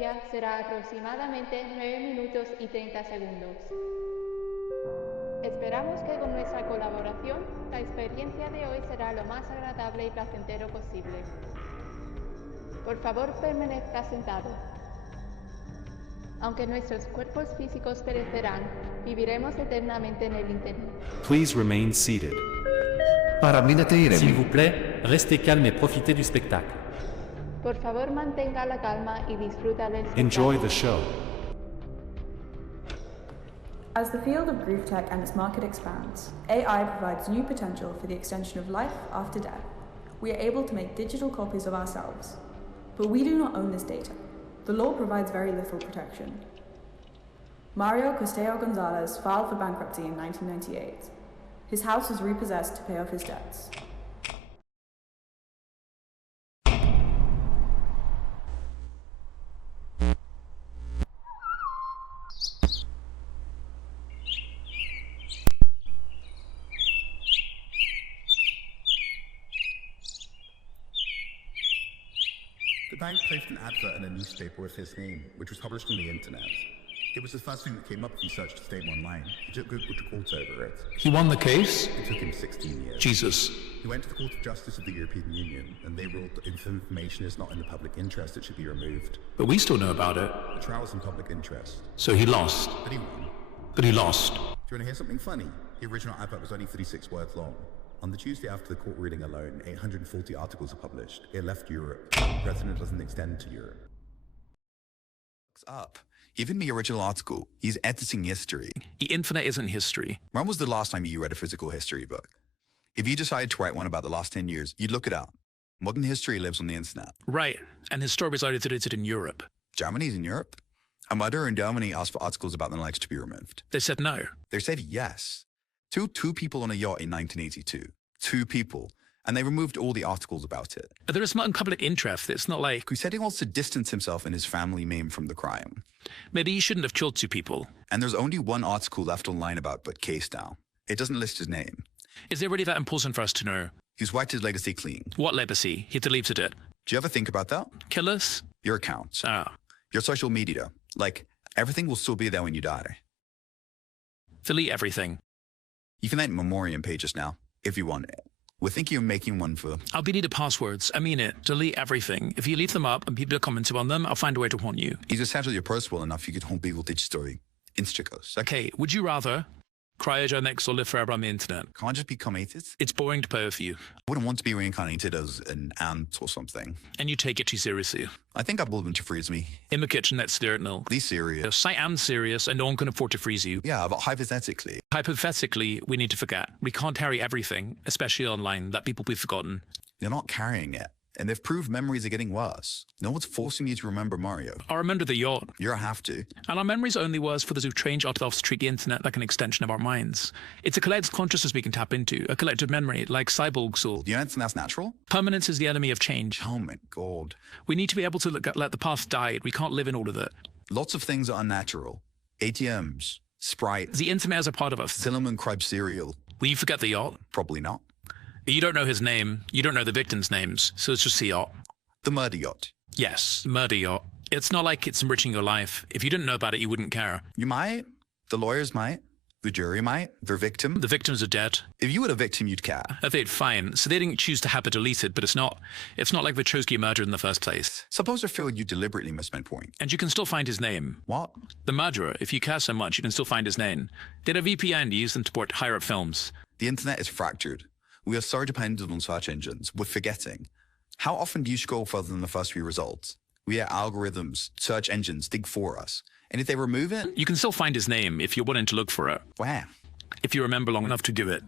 experiencia será aproximadamente 9 minutos y 30 segundos. Esperamos que con nuestra colaboración, la experiencia de hoy será lo más agradable y placentero posible. Por favor, permanezca sentado. Aunque nuestros cuerpos físicos perecerán, viviremos eternamente en el Internet. Please remain seated. S'il vous plaît, restez calme et profitez du spectacle. Por favor, mantenga la calma y disfruta del espectáculo. Enjoy the show. As the field of grief tech and its market expands, AI provides new potential for the extension of life after death. We are able to make digital copies of ourselves. But we do not own this data. The law provides very little protection. Mario Costello Gonzalez filed for bankruptcy in 1998. His house was repossessed to pay off his debts. The bank placed an advert in a newspaper with his name, which was published on the internet. It was the first thing that came up if you searched his name online. He took Google to court over it. He won the case? It took him 16 years. Jesus. He went to the Court of Justice of the European Union, and they ruled that if information is not in the public interest, it should be removed. But we still know about it. The trial was in public interest. So he lost. But he won. But he lost. Do you want to hear something funny? The original advert was only 36 words long. On the Tuesday after the court ruling alone, 840 articles are published. It left Europe. The president doesn't extend to Europe. Up. Even the original article, he's editing history. The internet isn't history. When was the last time you read a physical history book? If you decided to write one about the last 10 years, you'd look it up. Modern history lives on the internet. Right, and his story was edited in Europe. Germany's in Europe? A murderer in Germany asked for articles about their lives to be removed. They said no. They said yes. Two people on a yacht in 1982. 2 people. And they removed all the articles about it. There is not in public interest. It's not like... He said he wants to distance himself and his family name from the crime. Maybe he shouldn't have killed 2 people. And there's only one article left online about but case now. It doesn't list his name. Is it really that important for us to know? He's wiped his legacy clean. What legacy? He deleted it. Do you ever think about that? Kill us? Your accounts. Ah. Your social media. Like, everything will still be there when you die. Delete everything. You can edit memoriam pages now, if you want it. We're thinking of making one for... I'll be needed passwords. I mean it. Delete everything. If you leave them up and people are commenting on them, I'll find a way to haunt you. He's essentially your purse well enough you could haunt people digitally. Instakos. Okay, would you rather cryogenics or live forever on the internet? Can't just be cremated? It's boring to both of you. I wouldn't want to be reincarnated as an ant or something. And you take it too seriously. I think I'd want them to freeze me. In the kitchen, that's serial. These serious. Yes, I am serious and no one can afford to freeze you. Yeah, but hypothetically. Hypothetically, we need to forget. We can't carry everything, especially online, that people will be forgotten. They're not carrying it. And they've proved memories are getting worse. No one's forcing you to remember Mario. I remember the yacht. You'll have to. And our memories are only worse for those who trained ourselves to treat the internet like an extension of our minds. It's a collective consciousness we can tap into, a collective memory, like cyborgs or... You don't think that's natural? Permanence is the enemy of change. Oh my god. We need to be able to let the past die. We can't live in all of it. Lots of things are unnatural. ATMs, Sprite. The internet is a part of us. Cinnamon Cribe cereal. Will you forget the yacht? Probably not. You don't know his name. You don't know the victims' names. So it's just the yacht. The murder yacht. Yes, murder yacht. It's not like it's enriching your life. If you didn't know about it, you wouldn't care. You might. The lawyers might. The jury might. Their victim. The victims are dead. If you were the victim, you'd care. Okay, fine. So they didn't choose to have it deleted, but it's not like they chose to get murdered in the first place. Suppose I feel you deliberately missed my point. And you can still find his name. What? The murderer. If you care so much, you can still find his name. They had a VPN to use them to port higher up films. The internet is fractured. We are so dependent on search engines. We're forgetting. How often do you scroll further than the first few results? We have algorithms, search engines dig for us. And if they remove it... You can still find his name if you're willing to look for it. Where? If you remember long enough to do it.